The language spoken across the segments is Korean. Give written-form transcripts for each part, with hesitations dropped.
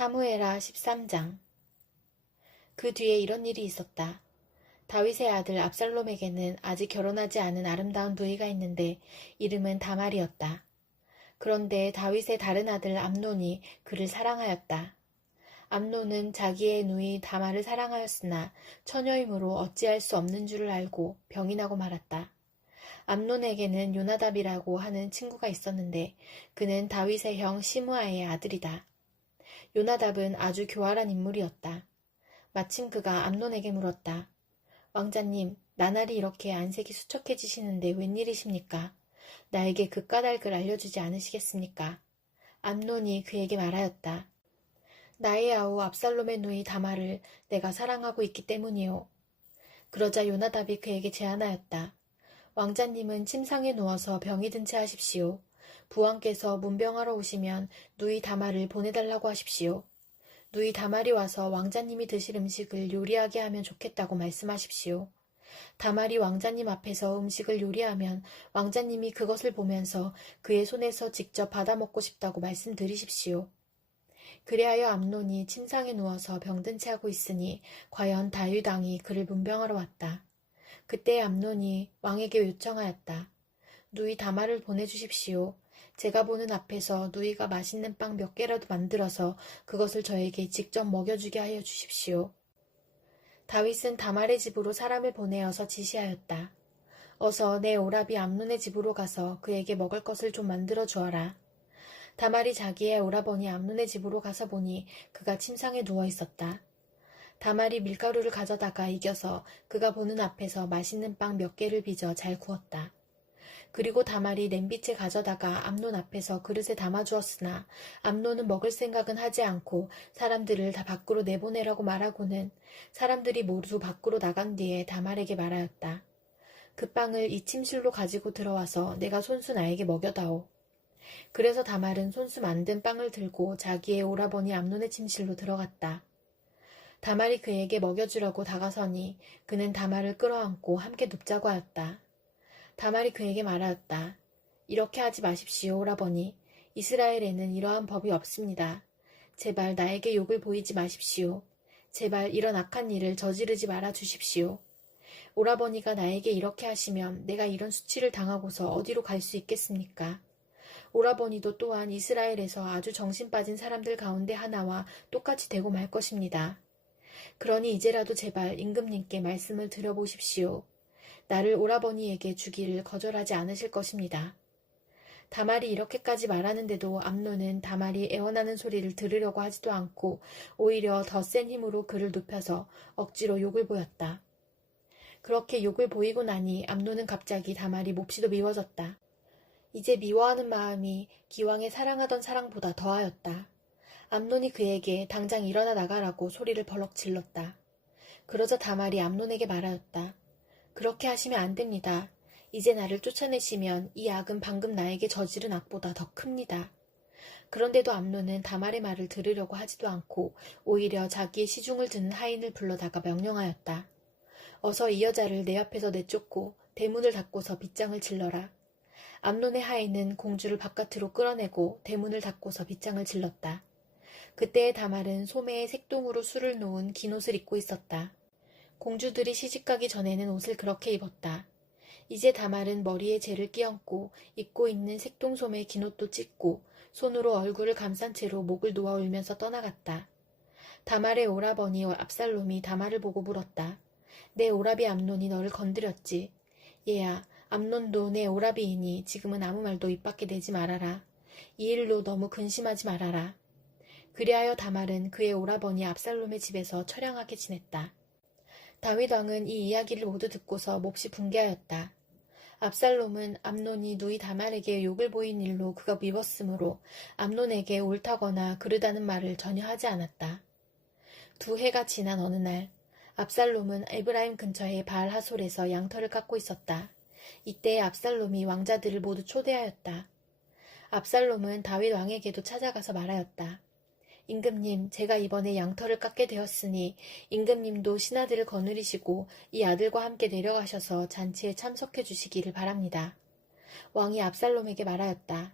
사무엘하 13장. 그 뒤에 이런 일이 있었다. 다윗의 아들 압살롬에게는 아직 결혼하지 않은 아름다운 누이가 있는데 이름은 다말이었다. 그런데 다윗의 다른 아들 암논이 그를 사랑하였다. 암논은 자기의 누이 다말을 사랑하였으나 처녀이므로 어찌할 수 없는 줄을 알고 병이 나고 말았다. 암논에게는 요나답이라고 하는 친구가 있었는데 그는 다윗의 형 시므아의 아들이다. 요나답은 아주 교활한 인물이었다. 마침 그가 암논에게 물었다. 왕자님, 나날이 이렇게 안색이 수척해지시는데 웬일이십니까? 나에게 그 까닭을 알려주지 않으시겠습니까? 암논이 그에게 말하였다. 나의 아우 압살롬의 누이 다말을 내가 사랑하고 있기 때문이요. 그러자 요나답이 그에게 제안하였다. 왕자님은 침상에 누워서 병이 든 채 하십시오. 부왕께서 문병하러 오시면 누이 다말을 보내달라고 하십시오. 누이 다말이 와서 왕자님이 드실 음식을 요리하게 하면 좋겠다고 말씀하십시오. 다말이 왕자님 앞에서 음식을 요리하면 왕자님이 그것을 보면서 그의 손에서 직접 받아먹고 싶다고 말씀드리십시오. 그리하여 암논이 침상에 누워서 병든 채 하고 있으니 과연 다윗 왕이 그를 문병하러 왔다. 그때 암논이 왕에게 요청하였다. 누이 다말을 보내주십시오. 제가 보는 앞에서 누이가 맛있는 빵 몇 개라도 만들어서 그것을 저에게 직접 먹여주게 하여 주십시오. 다윗은 다말의 집으로 사람을 보내어서 지시하였다. 어서 내 오라비 암논의 집으로 가서 그에게 먹을 것을 좀 만들어 주어라. 다말이 자기의 오라버니 암논의 집으로 가서 보니 그가 침상에 누워 있었다. 다말이 밀가루를 가져다가 이겨서 그가 보는 앞에서 맛있는 빵 몇 개를 빚어 잘 구웠다. 그리고 다말이 냄비채 가져다가 암논 앞에서 그릇에 담아주었으나 암논은 먹을 생각은 하지 않고 사람들을 다 밖으로 내보내라고 말하고는 사람들이 모두 밖으로 나간 뒤에 다말에게 말하였다. 그 빵을 이 침실로 가지고 들어와서 내가 손수 나에게 먹여다오. 그래서 다말은 손수 만든 빵을 들고 자기의 오라버니 암논의 침실로 들어갔다. 다말이 그에게 먹여주려고 다가서니 그는 다말을 끌어안고 함께 눕자고 하였다. 다말이 그에게 말하였다. 이렇게 하지 마십시오, 오라버니. 이스라엘에는 이러한 법이 없습니다. 제발 나에게 욕을 보이지 마십시오. 제발 이런 악한 일을 저지르지 말아 주십시오. 오라버니가 나에게 이렇게 하시면 내가 이런 수치를 당하고서 어디로 갈 수 있겠습니까? 오라버니도 또한 이스라엘에서 아주 정신 빠진 사람들 가운데 하나와 똑같이 되고 말 것입니다. 그러니 이제라도 제발 임금님께 말씀을 드려보십시오. 나를 오라버니에게 주기를 거절하지 않으실 것입니다. 다말이 이렇게까지 말하는데도 암논은 다말이 애원하는 소리를 들으려고 하지도 않고 오히려 더 센 힘으로 그를 눕혀서 억지로 욕을 보였다. 그렇게 욕을 보이고 나니 암논은 갑자기 다말이 몹시도 미워졌다. 이제 미워하는 마음이 기왕에 사랑하던 사랑보다 더하였다. 암논이 그에게 당장 일어나 나가라고 소리를 벌럭 질렀다. 그러자 다말이 암논에게 말하였다. 그렇게 하시면 안 됩니다. 이제 나를 쫓아내시면 이 악은 방금 나에게 저지른 악보다 더 큽니다. 그런데도 암논은 다말의 말을 들으려고 하지도 않고 오히려 자기의 시중을 드는 하인을 불러다가 명령하였다. 어서 이 여자를 내 앞에서 내쫓고 대문을 닫고서 빗장을 질러라. 암논의 하인은 공주를 바깥으로 끌어내고 대문을 닫고서 빗장을 질렀다. 그때의 다말은 소매에 색동으로 술을 놓은 긴 옷을 입고 있었다. 공주들이 시집가기 전에는 옷을 그렇게 입었다. 이제 다말은 머리에 재를 끼얹고 입고 있는 색동소매 긴 옷도 찢고 손으로 얼굴을 감싼 채로 목을 놓아 울면서 떠나갔다. 다말의 오라버니 압살롬이 다말을 보고 물었다. 내 오라비 암논이 너를 건드렸지. 얘야, 암논도 내 오라비이니 지금은 아무 말도 입 밖에 내지 말아라. 이 일로 너무 근심하지 말아라. 그리하여 다말은 그의 오라버니 압살롬의 집에서 처량하게 지냈다. 다윗 왕은 이 이야기를 모두 듣고서 몹시 분개하였다. 압살롬은 암논이 누이 다말에게 욕을 보인 일로 그가 미웠으므로 암논에게 옳다거나 그르다는 말을 전혀 하지 않았다. 2해가 지난 어느 날 압살롬은 에브라임 근처의 바알 하솔에서 양털을 깎고 있었다. 이때 압살롬이 왕자들을 모두 초대하였다. 압살롬은 다윗 왕에게도 찾아가서 말하였다. 임금님, 제가 이번에 양털을 깎게 되었으니 임금님도 신하들을 거느리시고 이 아들과 함께 내려가셔서 잔치에 참석해 주시기를 바랍니다. 왕이 압살롬에게 말하였다.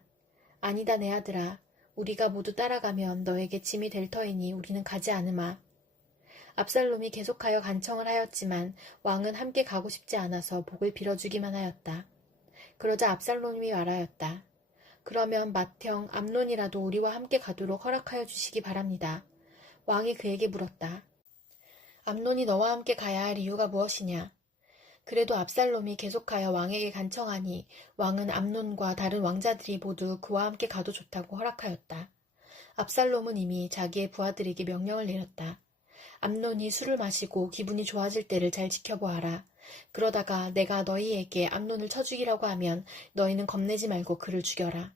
아니다 내 아들아. 우리가 모두 따라가면 너에게 짐이 될 터이니 우리는 가지 않으마. 압살롬이 계속하여 간청을 하였지만 왕은 함께 가고 싶지 않아서 복을 빌어주기만 하였다. 그러자 압살롬이 말하였다. 그러면 맏형 암논이라도 우리와 함께 가도록 허락하여 주시기 바랍니다. 왕이 그에게 물었다. 암논이 너와 함께 가야 할 이유가 무엇이냐? 그래도 압살롬이 계속하여 왕에게 간청하니 왕은 암논과 다른 왕자들이 모두 그와 함께 가도 좋다고 허락하였다. 압살롬은 이미 자기의 부하들에게 명령을 내렸다. 암논이 술을 마시고 기분이 좋아질 때를 잘 지켜보아라. 그러다가 내가 너희에게 암논을 쳐 죽이라고 하면 너희는 겁내지 말고 그를 죽여라.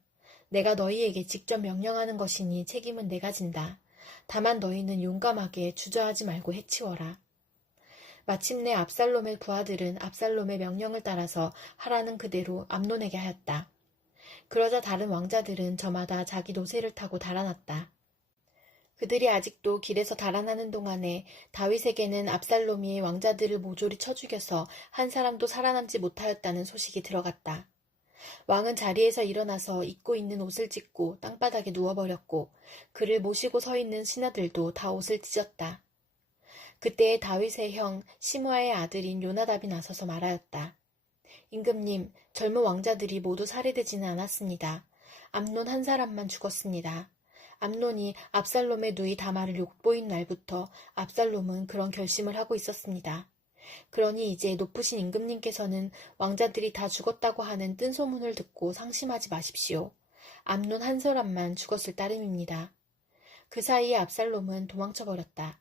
내가 너희에게 직접 명령하는 것이니 책임은 내가 진다. 다만 너희는 용감하게 주저하지 말고 해치워라. 마침내 압살롬의 부하들은 압살롬의 명령을 따라서 하라는 그대로 암논에게 하였다. 그러자 다른 왕자들은 저마다 자기 노새를 타고 달아났다. 그들이 아직도 길에서 달아나는 동안에 다윗에게는 압살롬이 왕자들을 모조리 쳐 죽여서 한 사람도 살아남지 못하였다는 소식이 들어갔다. 왕은 자리에서 일어나서 입고 있는 옷을 찢고 땅바닥에 누워버렸고 그를 모시고 서 있는 신하들도 다 옷을 찢었다. 그때에 다윗의 형 시므아의 아들인 요나답이 나서서 말하였다. 임금님, 젊은 왕자들이 모두 살해되지는 않았습니다. 암논 한 사람만 죽었습니다. 암논이 압살롬의 누이 다말을 욕보인 날부터 압살롬은 그런 결심을 하고 있었습니다. 그러니 이제 높으신 임금님께서는 왕자들이 다 죽었다고 하는 뜬소문을 듣고 상심하지 마십시오. 암논 한 사람만 죽었을 따름입니다. 그 사이에 압살롬은 도망쳐버렸다.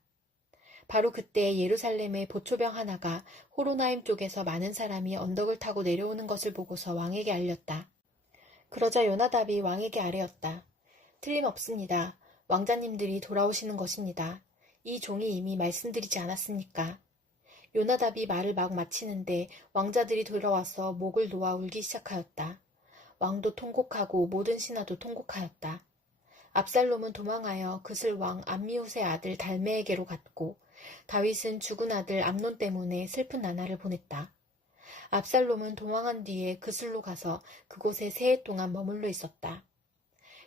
바로 그때 예루살렘의 보초병 하나가 호로나임 쪽에서 많은 사람이 언덕을 타고 내려오는 것을 보고서 왕에게 알렸다. 그러자 요나답이 왕에게 아뢰었다. 틀림없습니다. 왕자님들이 돌아오시는 것입니다. 이 종이 이미 말씀드리지 않았습니까? 요나답이 말을 막 마치는데 왕자들이 돌아와서 목을 놓아 울기 시작하였다. 왕도 통곡하고 모든 신하도 통곡하였다. 압살롬은 도망하여 그슬 왕 암미훗의 아들 달메에게로 갔고 다윗은 죽은 아들 암논 때문에 슬픈 나날을 보냈다. 압살롬은 도망한 뒤에 그슬로 가서 그곳에 3해 동안 머물러 있었다.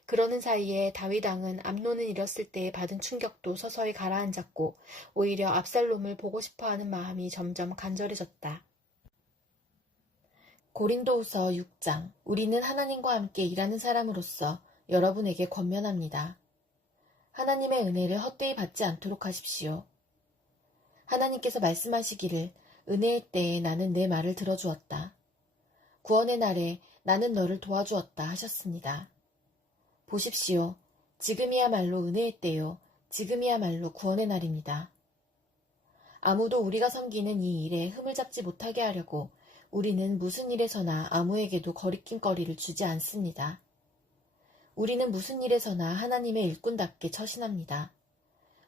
그러는 사이에 다윗 왕은 암논을 잃었을 때 받은 충격도 서서히 가라앉았고 오히려 압살롬을 보고 싶어하는 마음이 점점 간절해졌다. 고린도후서 6장. 우리는 하나님과 함께 일하는 사람으로서 여러분에게 권면합니다. 하나님의 은혜를 헛되이 받지 않도록 하십시오. 하나님께서 말씀하시기를 은혜의 때에 나는 내 말을 들어주었다. 구원의 날에 나는 너를 도와주었다 하셨습니다. 보십시오. 지금이야말로 은혜의 때요. 지금이야말로 구원의 날입니다. 아무도 우리가 섬기는 이 일에 흠을 잡지 못하게 하려고 우리는 무슨 일에서나 아무에게도 거리낌거리를 주지 않습니다. 우리는 무슨 일에서나 하나님의 일꾼답게 처신합니다.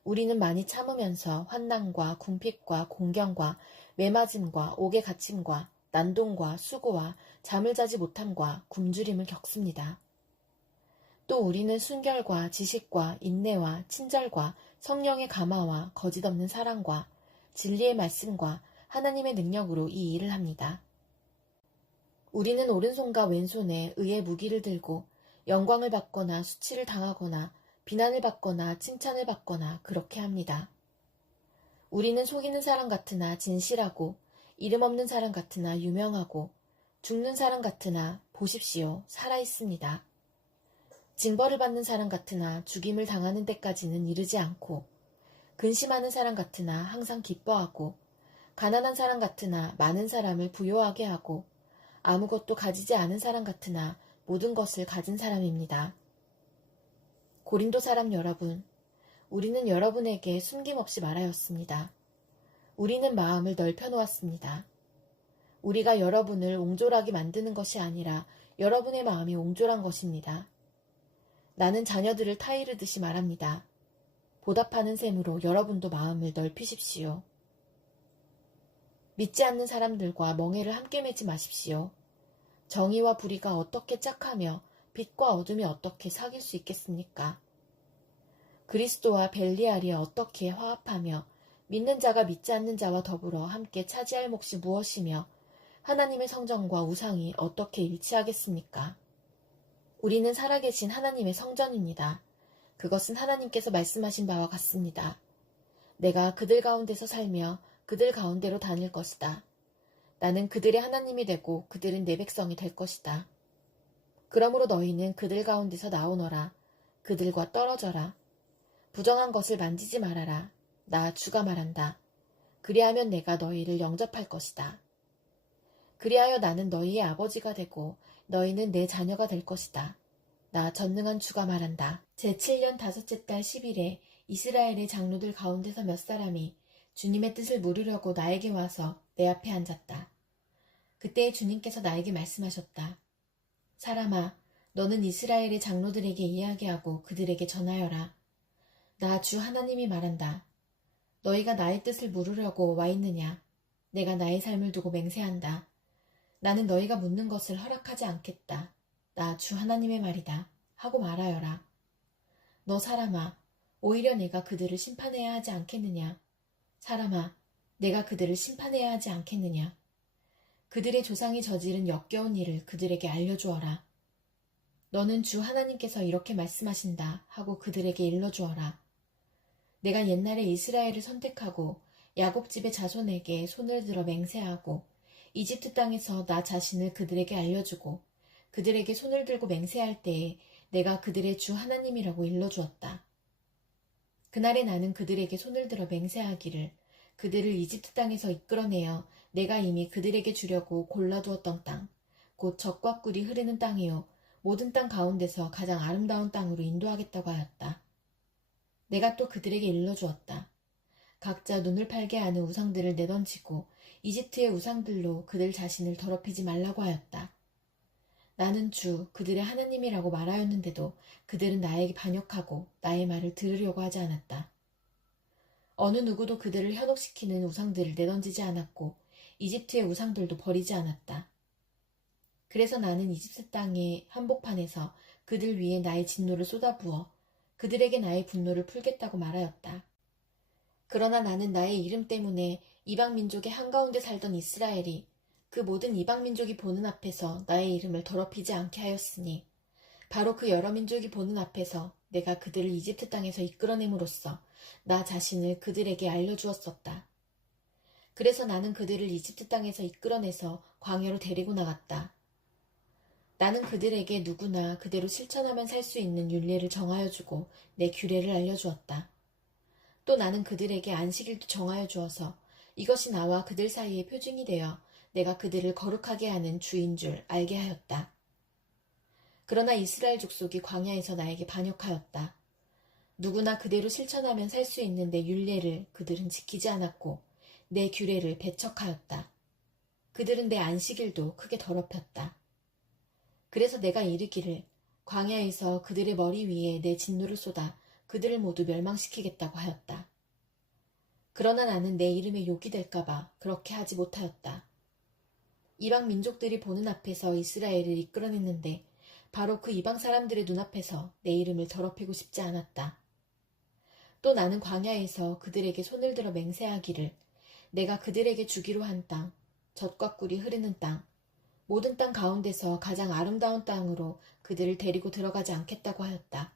우리는 많이 참으면서 환난과 궁핍과 공경과 매맞음과 옥에 갇힘과 난동과 수고와 잠을 자지 못함과 굶주림을 겪습니다. 또 우리는 순결과 지식과 인내와 친절과 성령의 감화와 거짓없는 사랑과 진리의 말씀과 하나님의 능력으로 이 일을 합니다. 우리는 오른손과 왼손에 의의 무기를 들고 영광을 받거나 수치를 당하거나 비난을 받거나 칭찬을 받거나 그렇게 합니다. 우리는 속이는 사람 같으나 진실하고 이름 없는 사람 같으나 유명하고 죽는 사람 같으나 보십시오. 살아있습니다. 징벌을 받는 사람 같으나 죽임을 당하는 데까지는 이르지 않고 근심하는 사람 같으나 항상 기뻐하고 가난한 사람 같으나 많은 사람을 부요하게 하고 아무것도 가지지 않은 사람 같으나 모든 것을 가진 사람입니다. 고린도 사람 여러분, 우리는 여러분에게 숨김없이 말하였습니다. 우리는 마음을 넓혀 놓았습니다. 우리가 여러분을 옹졸하게 만드는 것이 아니라 여러분의 마음이 옹졸한 것입니다. 나는 자녀들을 타이르듯이 말합니다. 보답하는 셈으로 여러분도 마음을 넓히십시오. 믿지 않는 사람들과 멍해를 함께 매지 마십시오. 정의와 불의가 어떻게 짝하며 빛과 어둠이 어떻게 사귈 수 있겠습니까? 그리스도와 벨리알이 어떻게 화합하며 믿는 자가 믿지 않는 자와 더불어 함께 차지할 몫이 무엇이며 하나님의 성전과 우상이 어떻게 일치하겠습니까? 우리는 살아계신 하나님의 성전입니다. 그것은 하나님께서 말씀하신 바와 같습니다. 내가 그들 가운데서 살며 그들 가운데로 다닐 것이다. 나는 그들의 하나님이 되고 그들은 내 백성이 될 것이다. 그러므로 너희는 그들 가운데서 나오너라. 그들과 떨어져라. 부정한 것을 만지지 말아라. 나 주가 말한다. 그리하면 내가 너희를 영접할 것이다. 그리하여 나는 너희의 아버지가 되고 너희는 내 자녀가 될 것이다. 나 전능한 주가 말한다. 제7년 다섯째 달 10일에 이스라엘의 장로들 가운데서 몇 사람이 주님의 뜻을 물으려고 나에게 와서 내 앞에 앉았다. 그때 주님께서 나에게 말씀하셨다. 사람아, 너는 이스라엘의 장로들에게 이야기하고 그들에게 전하여라. 나 주 하나님이 말한다. 너희가 나의 뜻을 물으려고 와 있느냐? 내가 나의 삶을 두고 맹세한다. 나는 너희가 묻는 것을 허락하지 않겠다. 나 주 하나님의 말이다. 하고 말하여라. 너 사람아, 오히려 내가 그들을 심판해야 하지 않겠느냐? 사람아, 내가 그들을 심판해야 하지 않겠느냐? 그들의 조상이 저지른 역겨운 일을 그들에게 알려주어라. 너는 주 하나님께서 이렇게 말씀하신다 하고 그들에게 일러주어라. 내가 옛날에 이스라엘을 선택하고 야곱 집의 자손에게 손을 들어 맹세하고 이집트 땅에서 나 자신을 그들에게 알려주고 그들에게 손을 들고 맹세할 때에 내가 그들의 주 하나님이라고 일러주었다. 그날에 나는 그들에게 손을 들어 맹세하기를 그들을 이집트 땅에서 이끌어내어 내가 이미 그들에게 주려고 골라두었던 땅, 곧 젖과 꿀이 흐르는 땅이요 모든 땅 가운데서 가장 아름다운 땅으로 인도하겠다고 하였다. 내가 또 그들에게 일러주었다. 각자 눈을 팔게 하는 우상들을 내던지고 이집트의 우상들로 그들 자신을 더럽히지 말라고 하였다. 나는 주 그들의 하나님이라고 말하였는데도 그들은 나에게 반역하고 나의 말을 들으려고 하지 않았다. 어느 누구도 그들을 현혹시키는 우상들을 내던지지 않았고 이집트의 우상들도 버리지 않았다. 그래서 나는 이집트 땅의 한복판에서 그들 위에 나의 진노를 쏟아부어 그들에게 나의 분노를 풀겠다고 말하였다. 그러나 나는 나의 이름 때문에 이방 민족의 한가운데 살던 이스라엘이 그 모든 이방 민족이 보는 앞에서 나의 이름을 더럽히지 않게 하였으니 바로 그 여러 민족이 보는 앞에서 내가 그들을 이집트 땅에서 이끌어냄으로써 나 자신을 그들에게 알려주었었다. 그래서 나는 그들을 이집트 땅에서 이끌어내서 광야로 데리고 나갔다. 나는 그들에게 누구나 그대로 실천하면 살 수 있는 율례를 정하여주고 내 규례를 알려주었다. 또 나는 그들에게 안식일도 정하여 주어서 이것이 나와 그들 사이의 표징이 되어 내가 그들을 거룩하게 하는 주인 줄 알게 하였다. 그러나 이스라엘 족속이 광야에서 나에게 반역하였다. 누구나 그대로 실천하면 살 수 있는 내 율례를 그들은 지키지 않았고 내 규례를 배척하였다. 그들은 내 안식일도 크게 더럽혔다. 그래서 내가 이르기를 광야에서 그들의 머리 위에 내 진노를 쏟아 그들을 모두 멸망시키겠다고 하였다. 그러나 나는 내 이름에 욕이 될까봐 그렇게 하지 못하였다. 이방 민족들이 보는 앞에서 이스라엘을 이끌어냈는데 바로 그 이방 사람들의 눈앞에서 내 이름을 더럽히고 싶지 않았다. 또 나는 광야에서 그들에게 손을 들어 맹세하기를 내가 그들에게 주기로 한 땅, 젖과 꿀이 흐르는 땅, 모든 땅 가운데서 가장 아름다운 땅으로 그들을 데리고 들어가지 않겠다고 하였다.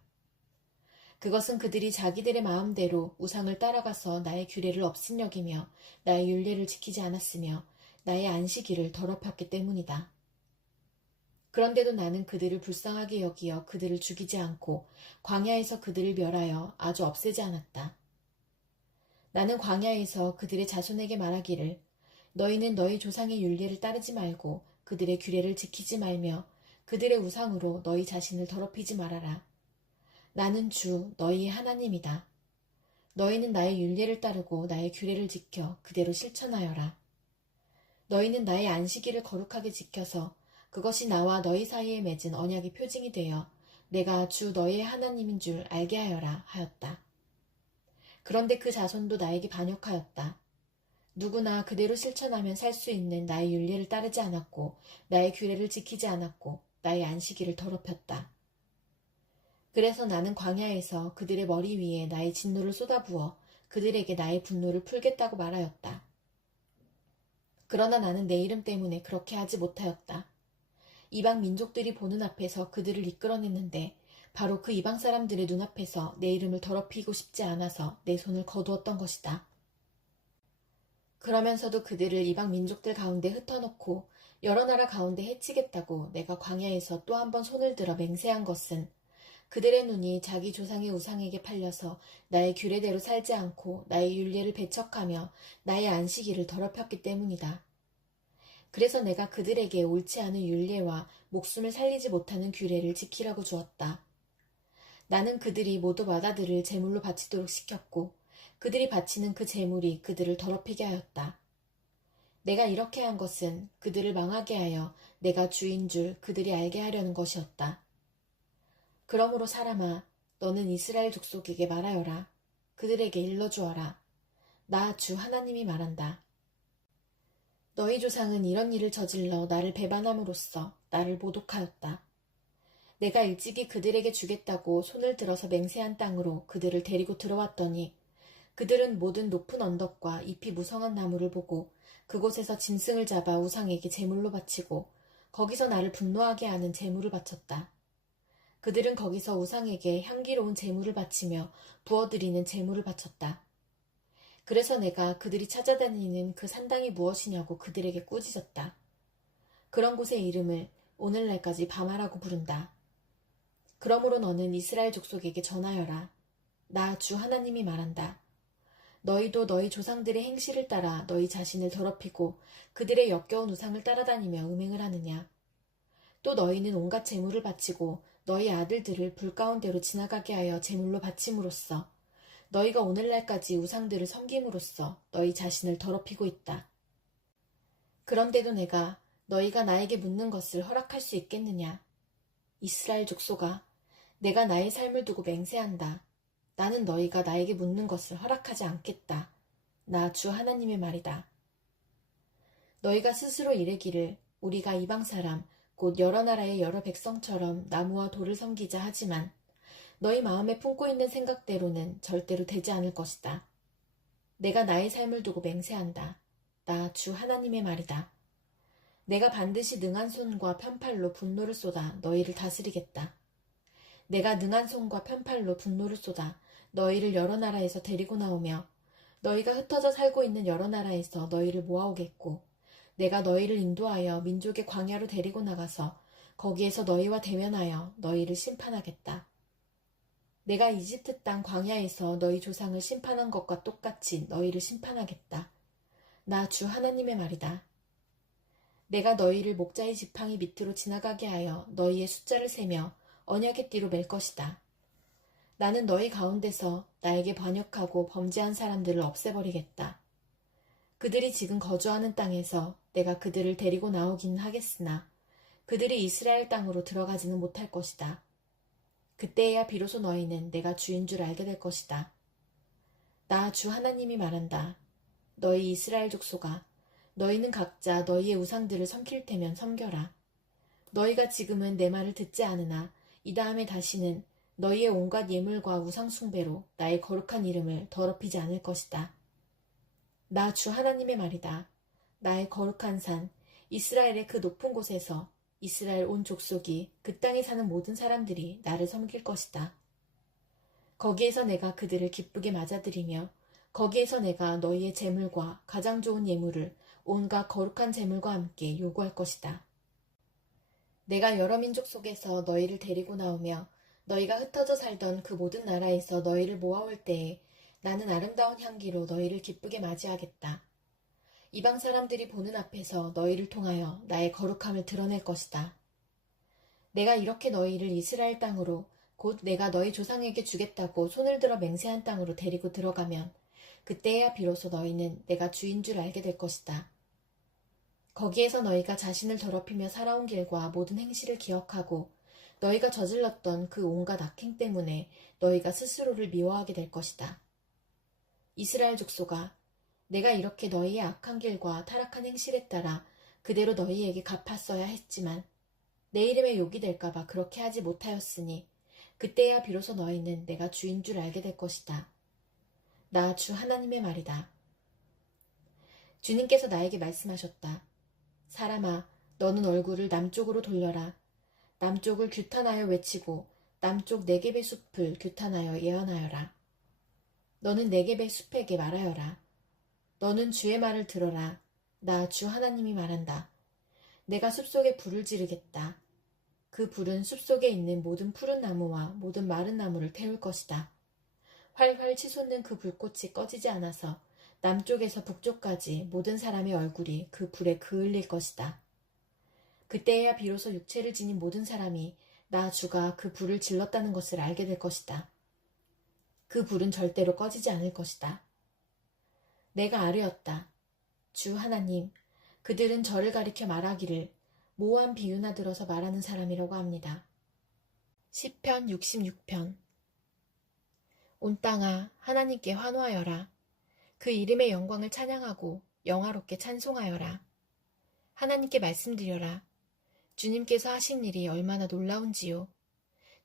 그것은 그들이 자기들의 마음대로 우상을 따라가서 나의 규례를 업신여기며 나의 율례를 지키지 않았으며 나의 안식일을 더럽혔기 때문이다. 그런데도 나는 그들을 불쌍하게 여기어 그들을 죽이지 않고 광야에서 그들을 멸하여 아주 없애지 않았다. 나는 광야에서 그들의 자손에게 말하기를 너희는 너희 조상의 율례를 따르지 말고 그들의 규례를 지키지 말며 그들의 우상으로 너희 자신을 더럽히지 말아라. 나는 주 너희의 하나님이다. 너희는 나의 율례를 따르고 나의 규례를 지켜 그대로 실천하여라. 너희는 나의 안식일을 거룩하게 지켜서 그것이 나와 너희 사이에 맺은 언약의 표징이 되어 내가 주 너희의 하나님인 줄 알게 하여라 하였다. 그런데 그 자손도 나에게 반역하였다. 누구나 그대로 실천하면 살 수 있는 나의 율례를 따르지 않았고 나의 규례를 지키지 않았고 나의 안식일을 더럽혔다. 그래서 나는 광야에서 그들의 머리 위에 나의 진노를 쏟아부어 그들에게 나의 분노를 풀겠다고 말하였다. 그러나 나는 내 이름 때문에 그렇게 하지 못하였다. 이방 민족들이 보는 앞에서 그들을 이끌어냈는데 바로 그 이방 사람들의 눈앞에서 내 이름을 더럽히고 싶지 않아서 내 손을 거두었던 것이다. 그러면서도 그들을 이방 민족들 가운데 흩어놓고 여러 나라 가운데 해치겠다고 내가 광야에서 또 한 번 손을 들어 맹세한 것은 그들의 눈이 자기 조상의 우상에게 팔려서 나의 규례대로 살지 않고 나의 율례를 배척하며 나의 안식일을 더럽혔기 때문이다. 그래서 내가 그들에게 옳지 않은 율례와 목숨을 살리지 못하는 규례를 지키라고 주었다. 나는 그들이 모두 마다들을 제물로 바치도록 시켰고 그들이 바치는 그 제물이 그들을 더럽히게 하였다. 내가 이렇게 한 것은 그들을 망하게 하여 내가 주인 줄 그들이 알게 하려는 것이었다. 그러므로 사람아, 너는 이스라엘 족속에게 말하여라. 그들에게 일러주어라. 나 주 하나님이 말한다. 너희 조상은 이런 일을 저질러 나를 배반함으로써 나를 모독하였다. 내가 일찍이 그들에게 주겠다고 손을 들어서 맹세한 땅으로 그들을 데리고 들어왔더니 그들은 모든 높은 언덕과 잎이 무성한 나무를 보고 그곳에서 짐승을 잡아 우상에게 제물로 바치고 거기서 나를 분노하게 하는 제물을 바쳤다. 그들은 거기서 우상에게 향기로운 제물을 바치며 부어드리는 제물을 바쳤다. 그래서 내가 그들이 찾아다니는 그 산당이 무엇이냐고 그들에게 꾸짖었다. 그런 곳의 이름을 오늘날까지 바마라고 부른다. 그러므로 너는 이스라엘 족속에게 전하여라. 나 주 하나님이 말한다. 너희도 너희 조상들의 행실을 따라 너희 자신을 더럽히고 그들의 역겨운 우상을 따라다니며 음행을 하느냐. 또 너희는 온갖 제물을 바치고 너희 아들들을 불 가운데로 지나가게 하여 제물로 바침으로써 너희가 오늘날까지 우상들을 섬김으로써 너희 자신을 더럽히고 있다. 그런데도 내가 너희가 나에게 묻는 것을 허락할 수 있겠느냐? 이스라엘 족속아, 내가 나의 삶을 두고 맹세한다. 나는 너희가 나에게 묻는 것을 허락하지 않겠다. 나 주 하나님의 말이다. 너희가 스스로 이르기를 우리가 이방 사람 곧 여러 나라의 여러 백성처럼 나무와 돌을 섬기자 하지만 너희 마음에 품고 있는 생각대로는 절대로 되지 않을 것이다. 내가 나의 삶을 두고 맹세한다. 나 주 하나님의 말이다. 내가 반드시 능한 손과 편팔로 분노를 쏟아 너희를 다스리겠다. 내가 능한 손과 편팔로 분노를 쏟아 너희를 여러 나라에서 데리고 나오며 너희가 흩어져 살고 있는 여러 나라에서 너희를 모아오겠고 내가 너희를 인도하여 민족의 광야로 데리고 나가서 거기에서 너희와 대면하여 너희를 심판하겠다. 내가 이집트 땅 광야에서 너희 조상을 심판한 것과 똑같이 너희를 심판하겠다. 나 주 하나님의 말이다. 내가 너희를 목자의 지팡이 밑으로 지나가게 하여 너희의 숫자를 세며 언약의 띠로 맬 것이다. 나는 너희 가운데서 나에게 반역하고 범죄한 사람들을 없애버리겠다. 그들이 지금 거주하는 땅에서 내가 그들을 데리고 나오기는 하겠으나 그들이 이스라엘 땅으로 들어가지는 못할 것이다. 그때에야 비로소 너희는 내가 주인 줄 알게 될 것이다. 나 주 하나님이 말한다. 너희 이스라엘 족속아, 너희는 각자 너희의 우상들을 섬길 테면 섬겨라. 너희가 지금은 내 말을 듣지 않으나 이 다음에 다시는 너희의 온갖 예물과 우상 숭배로 나의 거룩한 이름을 더럽히지 않을 것이다. 나 주 하나님의 말이다. 나의 거룩한 산, 이스라엘의 그 높은 곳에서 이스라엘 온 족속이 그 땅에 사는 모든 사람들이 나를 섬길 것이다. 거기에서 내가 그들을 기쁘게 맞아들이며 거기에서 내가 너희의 재물과 가장 좋은 예물을 온갖 거룩한 재물과 함께 요구할 것이다. 내가 여러 민족 속에서 너희를 데리고 나오며 너희가 흩어져 살던 그 모든 나라에서 너희를 모아올 때에 나는 아름다운 향기로 너희를 기쁘게 맞이하겠다. 이방 사람들이 보는 앞에서 너희를 통하여 나의 거룩함을 드러낼 것이다. 내가 이렇게 너희를 이스라엘 땅으로 곧 내가 너희 조상에게 주겠다고 손을 들어 맹세한 땅으로 데리고 들어가면 그때야 비로소 너희는 내가 주인 줄 알게 될 것이다. 거기에서 너희가 자신을 더럽히며 살아온 길과 모든 행실을 기억하고 너희가 저질렀던 그 온갖 악행 때문에 너희가 스스로를 미워하게 될 것이다. 이스라엘 족속아, 내가 이렇게 너희의 악한 길과 타락한 행실에 따라 그대로 너희에게 갚았어야 했지만 내 이름에 욕이 될까봐 그렇게 하지 못하였으니 그때야 비로소 너희는 내가 주인 줄 알게 될 것이다. 나 주 하나님의 말이다. 주님께서 나에게 말씀하셨다. 사람아, 너는 얼굴을 남쪽으로 돌려라. 남쪽을 규탄하여 외치고 남쪽 네겝의 숲을 규탄하여 예언하여라. 너는 네겝의 숲에게 말하여라. 너는 주의 말을 들어라. 나 주 하나님이 말한다. 내가 숲속에 불을 지르겠다. 그 불은 숲속에 있는 모든 푸른 나무와 모든 마른 나무를 태울 것이다. 활활 치솟는 그 불꽃이 꺼지지 않아서 남쪽에서 북쪽까지 모든 사람의 얼굴이 그 불에 그을릴 것이다. 그때야 비로소 육체를 지닌 모든 사람이 나 주가 그 불을 질렀다는 것을 알게 될 것이다. 그 불은 절대로 꺼지지 않을 것이다. 내가 아뢰었다. 주 하나님, 그들은 저를 가리켜 말하기를 모호한 비유나 들어서 말하는 사람이라고 합니다. 시편 66편. 온 땅아 하나님께 환호하여라. 그 이름의 영광을 찬양하고 영화롭게 찬송하여라. 하나님께 말씀드려라. 주님께서 하신 일이 얼마나 놀라운지요.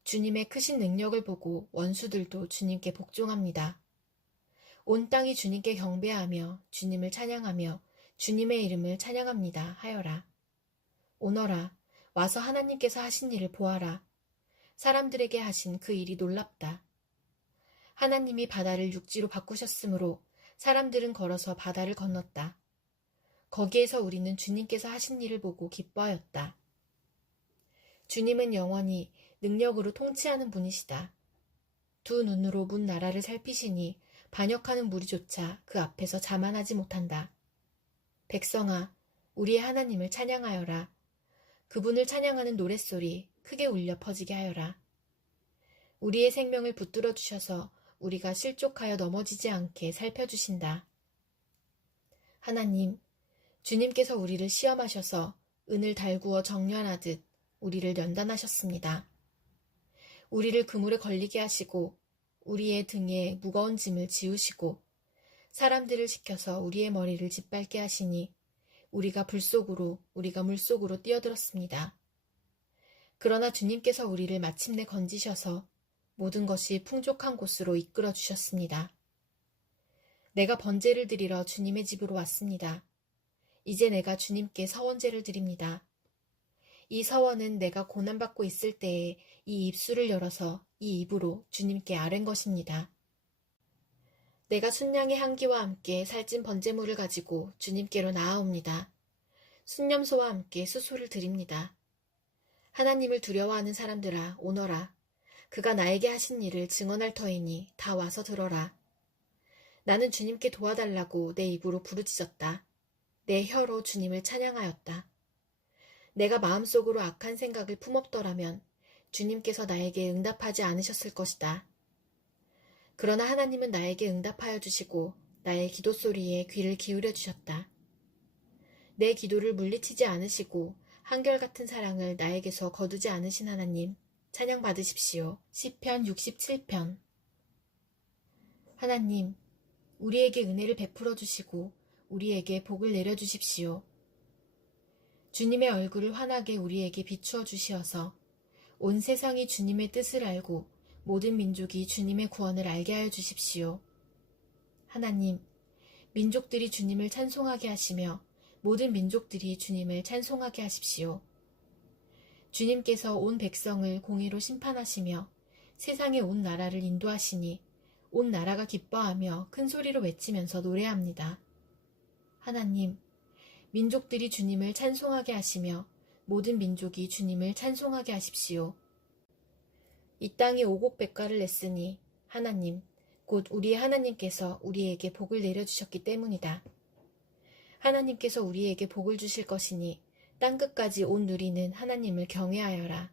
주님의 크신 능력을 보고 원수들도 주님께 복종합니다. 온 땅이 주님께 경배하며 주님을 찬양하며 주님의 이름을 찬양합니다 하여라. 오너라, 와서 하나님께서 하신 일을 보아라. 사람들에게 하신 그 일이 놀랍다. 하나님이 바다를 육지로 바꾸셨으므로 사람들은 걸어서 바다를 건넜다. 거기에서 우리는 주님께서 하신 일을 보고 기뻐하였다. 주님은 영원히 능력으로 통치하는 분이시다. 두 눈으로 문 나라를 살피시니 반역하는 무리조차 그 앞에서 자만하지 못한다. 백성아, 우리의 하나님을 찬양하여라. 그분을 찬양하는 노랫소리 크게 울려 퍼지게 하여라. 우리의 생명을 붙들어 주셔서 우리가 실족하여 넘어지지 않게 살펴주신다. 하나님, 주님께서 우리를 시험하셔서 은을 달구어 정렬하듯 우리를 연단하셨습니다. 우리를 그물에 걸리게 하시고 우리의 등에 무거운 짐을 지우시고 사람들을 시켜서 우리의 머리를 짓밟게 하시니 우리가 우리가 물속으로 뛰어들었습니다. 그러나 주님께서 우리를 마침내 건지셔서 모든 것이 풍족한 곳으로 이끌어 주셨습니다. 내가 번제를 드리러 주님의 집으로 왔습니다. 이제 내가 주님께 서원제를 드립니다. 이 서원은 내가 고난받고 있을 때에 이 입술을 열어서 이 입으로 주님께 아뢰는 것입니다. 내가 순양의 향기와 함께 살찐 번제물을 가지고 주님께로 나아옵니다. 순념소와 함께 수소를 드립니다. 하나님을 두려워하는 사람들아, 오너라. 그가 나에게 하신 일을 증언할 터이니 다 와서 들어라. 나는 주님께 도와달라고 내 입으로 부르짖었다. 내 혀로 주님을 찬양하였다. 내가 마음속으로 악한 생각을 품었더라면 주님께서 나에게 응답하지 않으셨을 것이다. 그러나 하나님은 나에게 응답하여 주시고 나의 기도 소리에 귀를 기울여 주셨다. 내 기도를 물리치지 않으시고 한결같은 사랑을 나에게서 거두지 않으신 하나님, 찬양 받으십시오. 시편 67편. 하나님, 우리에게 은혜를 베풀어 주시고 우리에게 복을 내려 주십시오. 주님의 얼굴을 환하게 우리에게 비추어 주시어서 온 세상이 주님의 뜻을 알고 모든 민족이 주님의 구원을 알게 하여 주십시오. 하나님, 민족들이 주님을 찬송하게 하시며 모든 민족들이 주님을 찬송하게 하십시오. 주님께서 온 백성을 공의로 심판하시며 세상의 온 나라를 인도하시니 온 나라가 기뻐하며 큰 소리로 외치면서 노래합니다. 하나님, 민족들이 주님을 찬송하게 하시며 모든 민족이 주님을 찬송하게 하십시오. 이 땅이 오곡백과를 냈으니 하나님, 곧 우리의 하나님께서 우리에게 복을 내려주셨기 때문이다. 하나님께서 우리에게 복을 주실 것이니 땅끝까지 온 누리는 하나님을 경외하여라.